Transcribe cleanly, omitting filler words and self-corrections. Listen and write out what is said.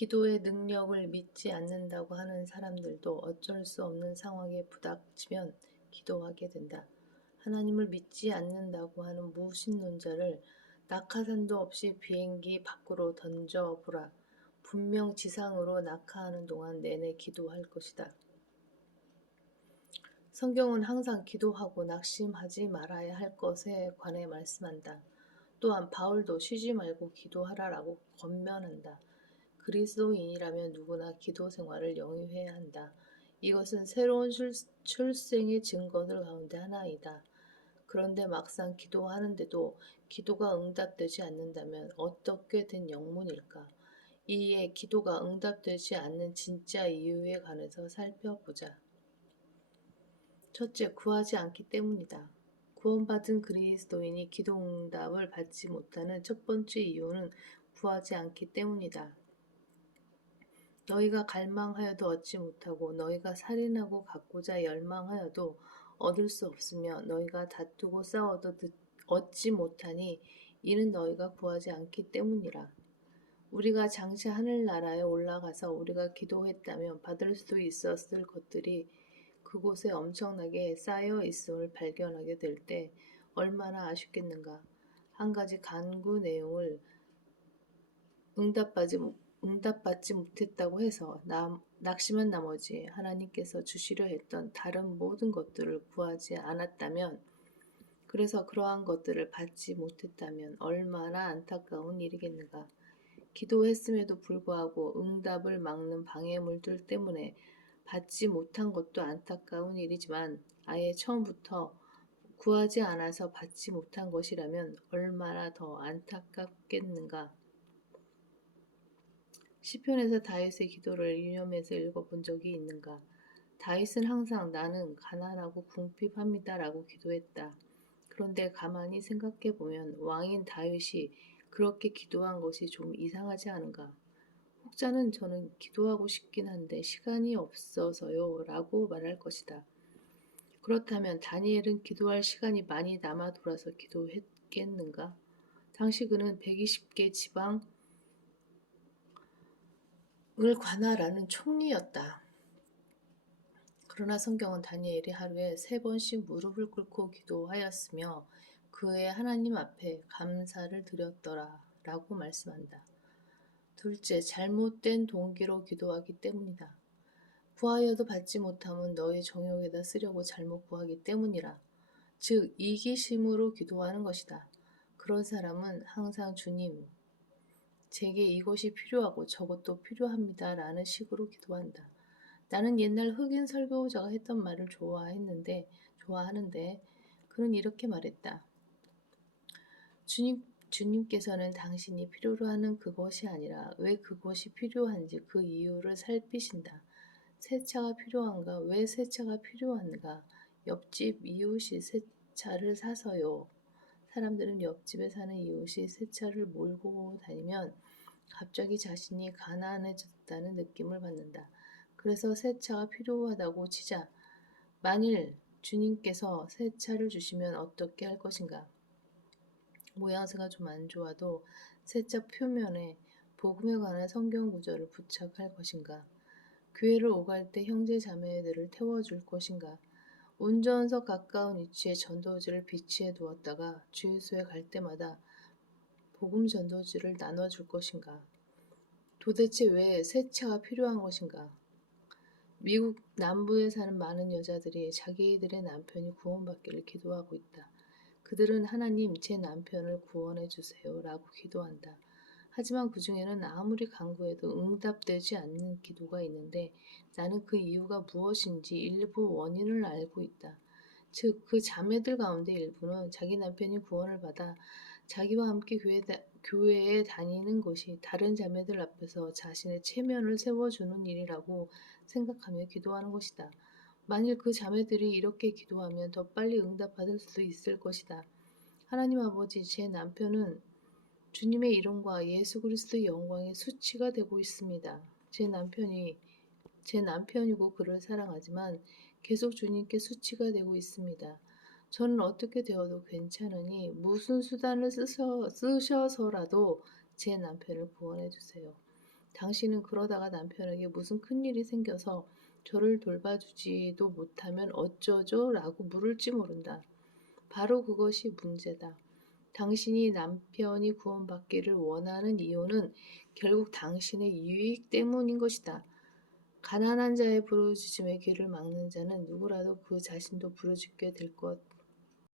기도의 능력을 믿지 않는다고 하는 사람들도 어쩔 수 없는 상황에 부닥치면 기도하게 된다. 하나님을 믿지 않는다고 하는 무신론자를 낙하산도 없이 비행기 밖으로 던져보라. 분명 지상으로 낙하하는 동안 내내 기도할 것이다. 성경은 항상 기도하고 낙심하지 말아야 할 것에 관해 말씀한다. 또한 바울도 쉬지 말고 기도하라라고 권면한다. 그리스도인이라면 누구나 기도 생활을 영위해야 한다. 이것은 새로운 출생의 증거들 가운데 하나이다. 그런데 막상 기도하는데도 기도가 응답되지 않는다면 어떻게 된 영문일까? 이에 기도가 응답되지 않는 진짜 이유에 관해서 살펴보자. 첫째, 구하지 않기 때문이다. 구원받은 그리스도인이 기도 응답을 받지 못하는 첫 번째 이유는 구하지 않기 때문이다. 너희가 갈망하여도 얻지 못하고 너희가 살인하고 갖고자 열망하여도 얻을 수 없으며 너희가 다투고 싸워도 얻지 못하니 이는 너희가 구하지 않기 때문이라. 우리가 장차 하늘나라에 올라가서 우리가 기도했다면 받을 수 있었을 것들이 그곳에 엄청나게 쌓여 있음을 발견하게 될 때 얼마나 아쉽겠는가. 한 가지 간구 내용을 응답받지 못했다고 해서 낙심한 나머지 하나님께서 주시려 했던 다른 모든 것들을 구하지 않았다면, 그래서 그러한 것들을 받지 못했다면 얼마나 안타까운 일이겠는가. 기도했음에도 불구하고 응답을 막는 방해물들 때문에 받지 못한 것도 안타까운 일이지만 아예 처음부터 구하지 않아서 받지 못한 것이라면 얼마나 더 안타깝겠는가. 시편에서 다윗의 기도를 유념해서 읽어본 적이 있는가? 다윗은 항상 나는 가난하고 궁핍합니다 라고 기도했다. 그런데 가만히 생각해 보면 왕인 다윗이 그렇게 기도한 것이 좀 이상하지 않은가? 혹자는 저는 기도하고 싶긴 한데 시간이 없어서요 라고 말할 것이다. 그렇다면 다니엘은 기도할 시간이 많이 남아 돌아서 기도했겠는가? 당시 그는 120개 지방을 관할하는 총리였다. 그러나 성경은 다니엘이 하루에 3번씩 무릎을 꿇고 기도하였으며 그의 하나님 앞에 감사를 드렸더라 라고 말씀한다. 둘째, 잘못된 동기로 기도하기 때문이다. 구하여도 받지 못함은 너의 정욕에다 쓰려고 잘못 구하기 때문이라. 즉 이기심으로 기도하는 것이다. 그런 사람은 항상 주님, 제게 이것이 필요하고 저것도 필요합니다 라는 식으로 기도한다. 나는 옛날 흑인 설교자가 했던 말을 좋아하는데 그는 이렇게 말했다. 주님께서는 당신이 필요로 하는 그것이 아니라 왜 그것이 필요한지 그 이유를 살피신다. 새 차가 필요한가? 왜 새 차가 필요한가? 옆집 이웃이 새 차를 사서요. 사람들은 옆집에 사는 이웃이 새 차를 몰고 다니면 갑자기 자신이 가난해졌다는 느낌을 받는다. 그래서 새 차가 필요하다고 치자. 만일 주님께서 새 차를 주시면 어떻게 할 것인가? 모양새가 좀 안 좋아도 새 차 표면에 복음에 관한 성경 구절을 부착할 것인가? 교회를 오갈 때 형제 자매들을 태워줄 것인가? 운전석 가까운 위치에 전도지를 비치해 두었다가 주유소에 갈 때마다 복음 전도지를 나눠줄 것인가? 도대체 왜 새 차가 필요한 것인가? 미국 남부에 사는 많은 여자들이 자기들의 남편이 구원받기를 기도하고 있다. 그들은 하나님, 제 남편을 구원해 주세요 라고 기도한다. 하지만 그 중에는 아무리 간구해도 응답되지 않는 기도가 있는데 나는 그 이유가 무엇인지 일부 원인을 알고 있다. 즉, 그 자매들 가운데 일부는 자기 남편이 구원을 받아 자기와 함께 교회에 다니는 것이 다른 자매들 앞에서 자신의 체면을 세워주는 일이라고 생각하며 기도하는 것이다. 만일 그 자매들이 이렇게 기도하면 더 빨리 응답받을 수도 있을 것이다. 하나님 아버지, 제 남편은 주님의 이름과 예수 그리스도의 영광의 수치가 되고 있습니다. 제 남편이고 그를 사랑하지만 계속 주님께 수치가 되고 있습니다. 저는 어떻게 되어도 괜찮으니 무슨 수단을 쓰셔서라도 제 남편을 구원해 주세요. 당신은 그러다가 남편에게 무슨 큰일이 생겨서 저를 돌봐주지도 못하면 어쩌죠? 라고 물을지 모른다. 바로 그것이 문제다. 당신이 남편이 구원받기를 원하는 이유는 결국 당신의 유익 때문인 것이다. 가난한 자의 부르짖음에 귀를 막는 자는 누구라도 그 자신도 부르짖게 될 것